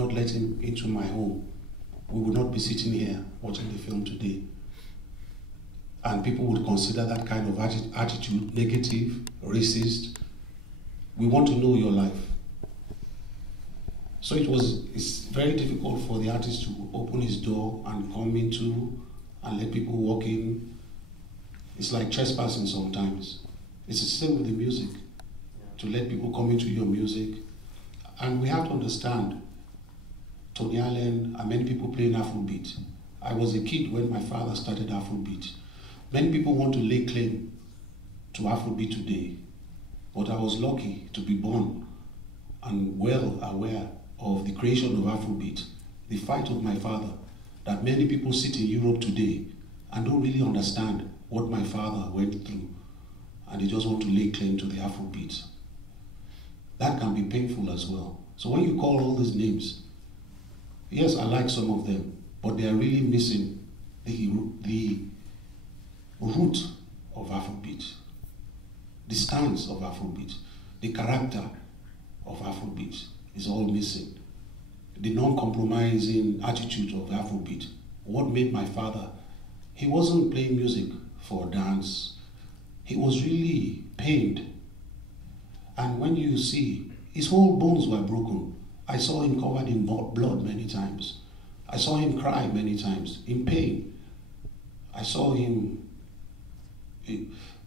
not let him into my home, we would not be sitting here watching the film today. And people would consider that kind of attitude negative, racist. We want to know your life. So it's very difficult for the artist to open his door and come into and let people walk in. It's like trespassing sometimes. It's the same with the music, to let people come into your music. And we have to understand, Tony Allen and many people playing Afrobeat. I was a kid when my father started Afrobeat. Many people want to lay claim to Afrobeat today, but I was lucky to be born and well aware of the creation of Afrobeat, the fight of my father, that many people sit in Europe today and don't really understand what my father went through, and they just want to lay claim to the Afrobeat. That can be painful as well. So when you call all these names, yes, I like some of them, but they are really missing the root of Afrobeat, the stance of Afrobeat, the character of Afrobeat is all missing. The non-compromising attitude of Afrobeat. What made my father, he wasn't playing music for dance. He was really pained. And when you see, his whole bones were broken. I saw him covered in blood many times. I saw him cry many times, in pain. I saw him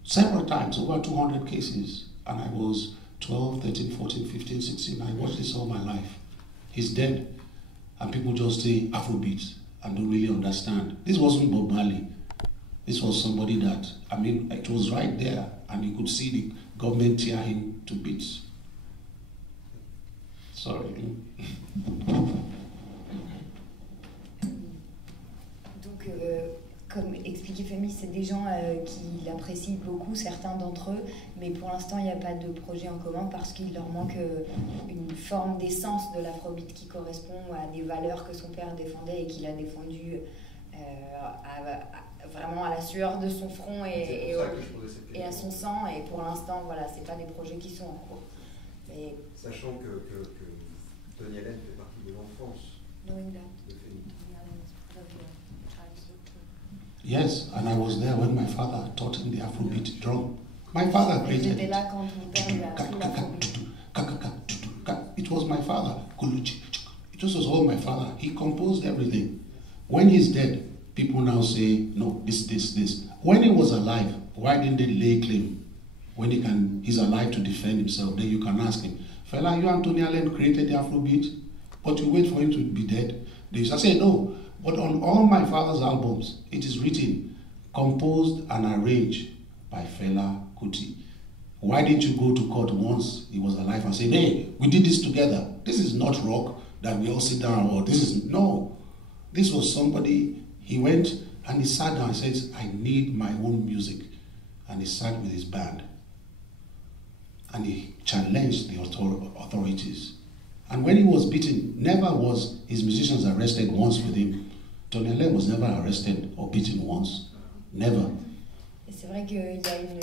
several times, over 200 cases, and I was 12, 13, 14, 15, 16. I watched this all my life. He's dead, and people just say Afrobeat and don't really understand. This wasn't Bob Marley. This was somebody that, I mean, it was right there, and you could see the government tear him to bits. Sorry. Donc, comme expliquait FEMY, c'est des gens qui l'apprécient beaucoup, certains d'entre eux, mais pour l'instant il n'y a pas de projet en commun parce qu'il leur manque une forme d'essence de l'afrobeat qui correspond à des valeurs que son père défendait et qu'il a défendues vraiment à la sueur de son front et à son sang, et pour l'instant voilà, c'est pas des projets qui sont en cours. Mais... Sachant que Tony Allen fait partie de l'enfance de FEMY. Yes, and I was there when my father taught him the Afrobeat drum. My father created it. It was my father. It was all my father. He composed everything. When he's dead, people now say, no, this. When he was alive, why didn't they lay claim? When he's alive to defend himself, then you can ask him, fella, you and Tony Allen created the Afrobeat, but you wait for him to be dead. They used to say, no. But on all my father's albums, it is written, composed and arranged by Fela Kuti. Why didn't you go to court once he was alive and say, hey, we did this together. This is not rock that we all sit down, or this is, no. This was somebody, he went and he sat down and says, I need my own music. And he sat with his band. And he challenged the authorities. And when he was beaten, never was his musicians arrested once with him. Tony Allen was never arrested or beaten once. Never. C'est vrai qu'il y a une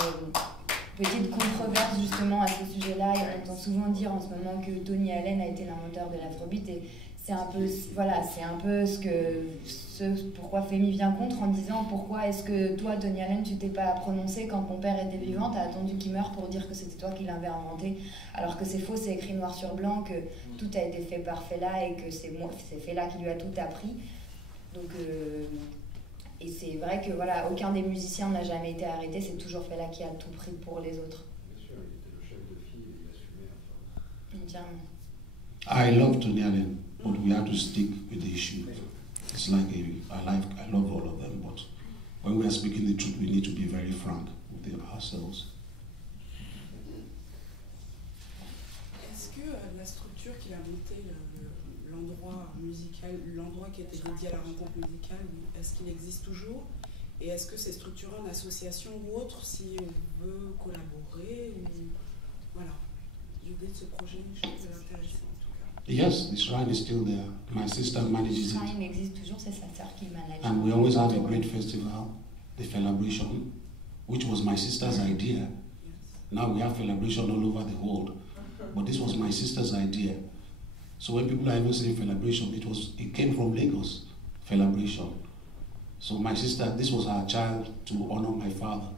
petite controverse justement à ce sujet-là, et on entend souvent dire en ce moment que Tony Allen a été l'inventeur de l'afrobeat, et c'est un peu, voilà, c'est un peu ce pourquoi FEMY vient contre, en disant pourquoi est-ce que toi, Tony Allen, tu t'es pas prononcé quand ton père était vivant, t'as attendu qu'il meure pour dire que c'était toi qui l'avais inventé, alors que c'est faux, c'est écrit noir sur blanc, que tout a été fait par Fela et que c'est Fela qui lui a tout appris. Donc, et c'est vrai que voilà, aucun des musiciens n'a jamais été arrêté, c'est toujours Fela qui a tout pris pour les autres. Bien sûr, il était le chef de file et il assumait. Entièrement. I love Tony Allen, but we have to stick with the issue. It's like I love all of them, but when we are speaking the truth, we need to be very frank with ourselves. Est-ce que la structure qu'il a montée, l'endroit musical, l'endroit qui était dédié à la rencontre musicale, est-ce qu'il existe toujours? Et est-ce que c'est structuré en association ou autre si on veut collaborer ou... Voilà. L'idée de ce projet, je trouve intéressant en tout cas. Yes, the shrine is still there. My sister manages it. Le shrine existe toujours, c'est sa sœur qui le manage. And we always have a great festival, the Celebration, which was my sister's idea. Yes. Now we have Celebration all over the world. But this was my sister's idea. So when people are even saying celebration, it came from Lagos, celebration. So my sister, this was her child to honor my father.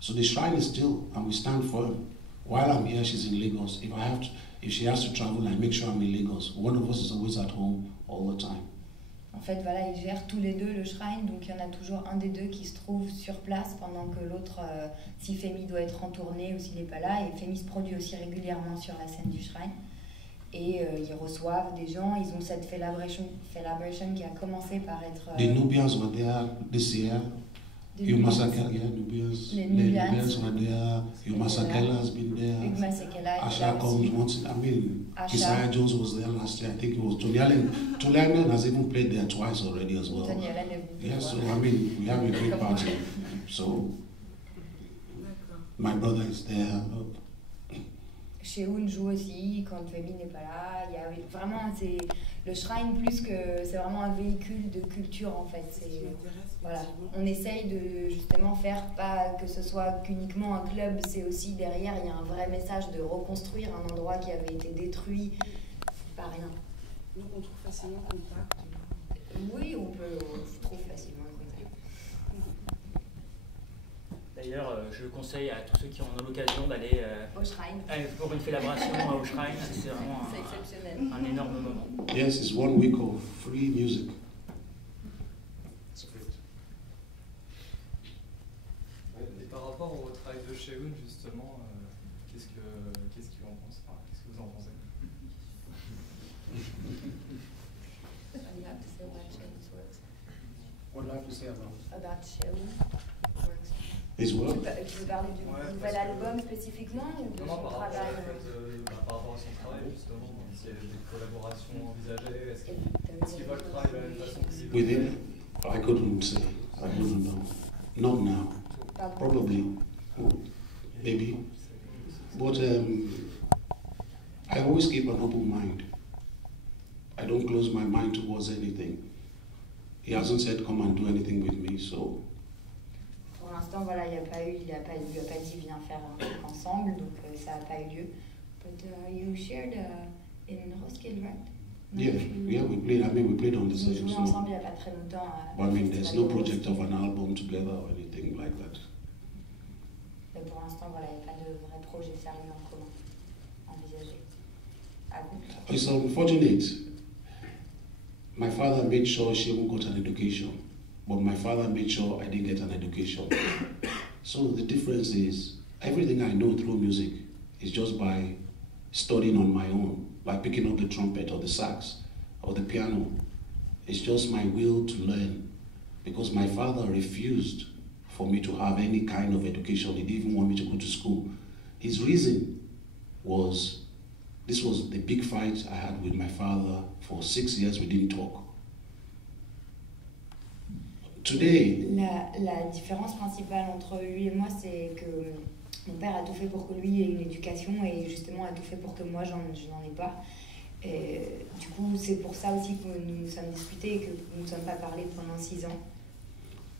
So the shrine is still, and we stand firm. While I'm here, she's in Lagos. If she has to travel, I make sure I'm in Lagos. One of us is always at home all the time. En fait, voilà, ils gèrent tous les deux le shrine, donc il y en a toujours un des deux qui se trouve sur place pendant que l'autre, si FEMY doit être en tournée ou s'il n'est pas là, et FEMY se produit aussi régulièrement sur la scène du shrine. Et ils reçoivent des gens, ils ont cette celebration qui a commencé par être... The Nubians were there this year. Yuma Sakela, yeah, Nubians. Les Nubians were there. Yuma Sakela has been there. Yuma Sakela Asha comes once. I mean, Kisaya Jones was there last year. I think it was Tony Allen. Tony Allen has even played there twice already as well. Tony Allen est venu. Yeah, so I mean, we have a great party. So my brother is there. Sheun joue aussi quand FEMY n'est pas là. Il y a vraiment, c'est le shrine plus que c'est vraiment un véhicule de culture en fait. Voilà, on essaye de justement faire pas que ce soit qu'uniquement un club, c'est aussi derrière il y a un vrai message de reconstruire un endroit qui avait été détruit, c'est pas rien. Donc on trouve facilement contact. Oui, on trouve facilement contact. D'ailleurs, je conseille à tous ceux qui en ont l'occasion d'aller au shrine. Pour une célébration au shrine. C'est vraiment un énorme moment. Yes, it's 1 week of free music. Et par rapport au travail de Sheun, justement, qu'est-ce que vous en pensez? Qu'est-ce que vous en pensez? What do you have to say about Sheun? His work? Tu veux parler du nouvel album spécifiquement ou de son travail? Par rapport à son travail, justement, s'il y a des collaborations envisagées, est-ce qu'il va travailler de la même façon que with him? I couldn't say. I don't know. Not now. Probably. Maybe. But I always keep an open mind. I don't close my mind towards anything. He hasn't said come and do anything with me, so... Pour l'instant, voilà, il lui a pas dit viens faire un truc ensemble, donc ça n'a pas eu lieu. But you shared in Roskilde, right? Yeah, we played. I mean, we played on the same. Nous jouons ensemble il n'y a pas très longtemps. But I mean, there's no project of an album together or anything like that. Mais pour l'instant, voilà, il n'y a pas de vrai projet sérieux en commun envisagé. It's unfortunate. My father made sure Sheun got an education, but my father made sure I didn't get an education. So the difference is, everything I know through music is just by studying on my own, like picking up the trumpet or the sax or the piano. It's just my will to learn, because my father refused for me to have any kind of education. He didn't even want me to go to school. His reason was, this was the big fight I had with my father. For 6 years, we didn't talk. Today, la différence principale entre lui et moi, c'est que mon père a tout fait pour que lui ait une éducation et justement a tout fait pour que moi, je n'en ai pas. Et, du coup, c'est pour ça aussi que nous nous sommes disputés et que nous ne sommes pas parlé pendant 6 ans.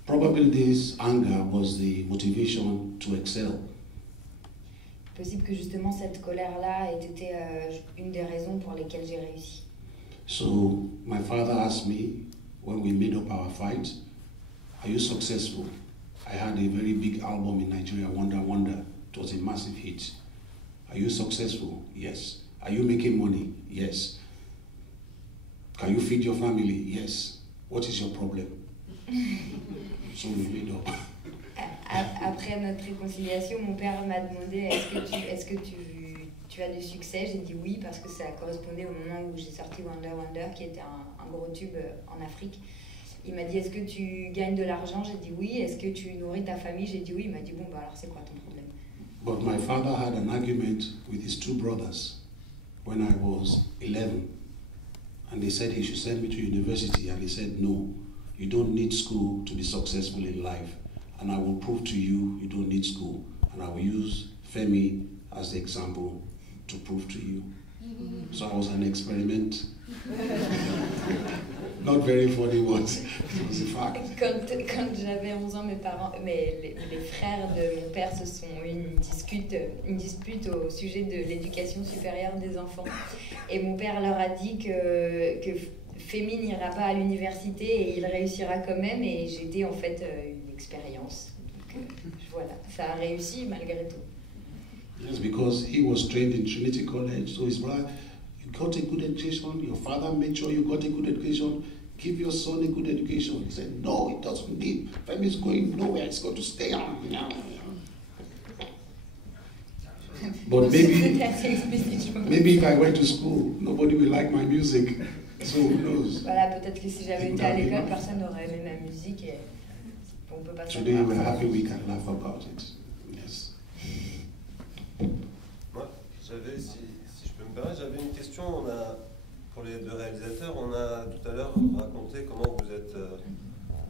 probably this anger was the motivation to excel. Possible que justement cette colère-là ait été une des raisons pour lesquelles j'ai réussi. So my father asked me when we made up our fight, "Are you successful?" I had a very big album in Nigeria, Wonder Wonder. It was a massive hit. "Are you successful?" "Yes." "Are you making money?" "Yes." "Can you feed your family?" "Yes." "What is your problem?" So we made up. Après notre réconciliation, mon père m'a demandé est-ce que tu as du succès? J'ai dit oui parce que ça correspondait au moment où j'ai sorti Wonder Wonder, qui était un gros tube en Afrique. Il m'a dit est-ce que tu gagnes de l'argent? J'ai dit oui. Est-ce que tu nourris ta famille? J'ai dit oui. Il m'a dit bon bah alors c'est quoi ton problème? But my father had an argument with his two brothers when I was 11, and they said he should send me to university, and he said no, you don't need school to be successful in life, and I will prove to you you don't need school, and I will use FEMY as the example to prove to you. So I was an experiment. Not very funny ones. It was a fact. Quand j'avais 11 ans, les frères de mon père se sont eu une dispute au sujet de l'éducation supérieure des enfants. Et mon père leur a dit que FEMY n'ira pas à l'université et il réussira quand même. Et j'étais en fait une expérience. Donc voilà, ça a réussi malgré tout. Yes, because he was trained in Trinity College, so his brother, you got a good education, your father made sure you got a good education, give your son a good education. He said, no, it doesn't need. FEMY is going nowhere, it's going to stay on. But maybe if I went to school, nobody will like my music. So who knows? Voilà, peut-être que si j'avais été à l'école, personne n'aurait aimé ma musique et on peut pas savoir. Today we're happy we can laugh about it. Yes. Moi, j'avais, si je peux me permettre, j'avais une question. Pour les deux réalisateurs, on a tout à l'heure raconté comment vous êtes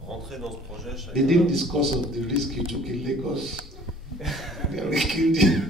rentré dans ce projet. They didn't discuss of the risk you took in Lagos. They only killed you.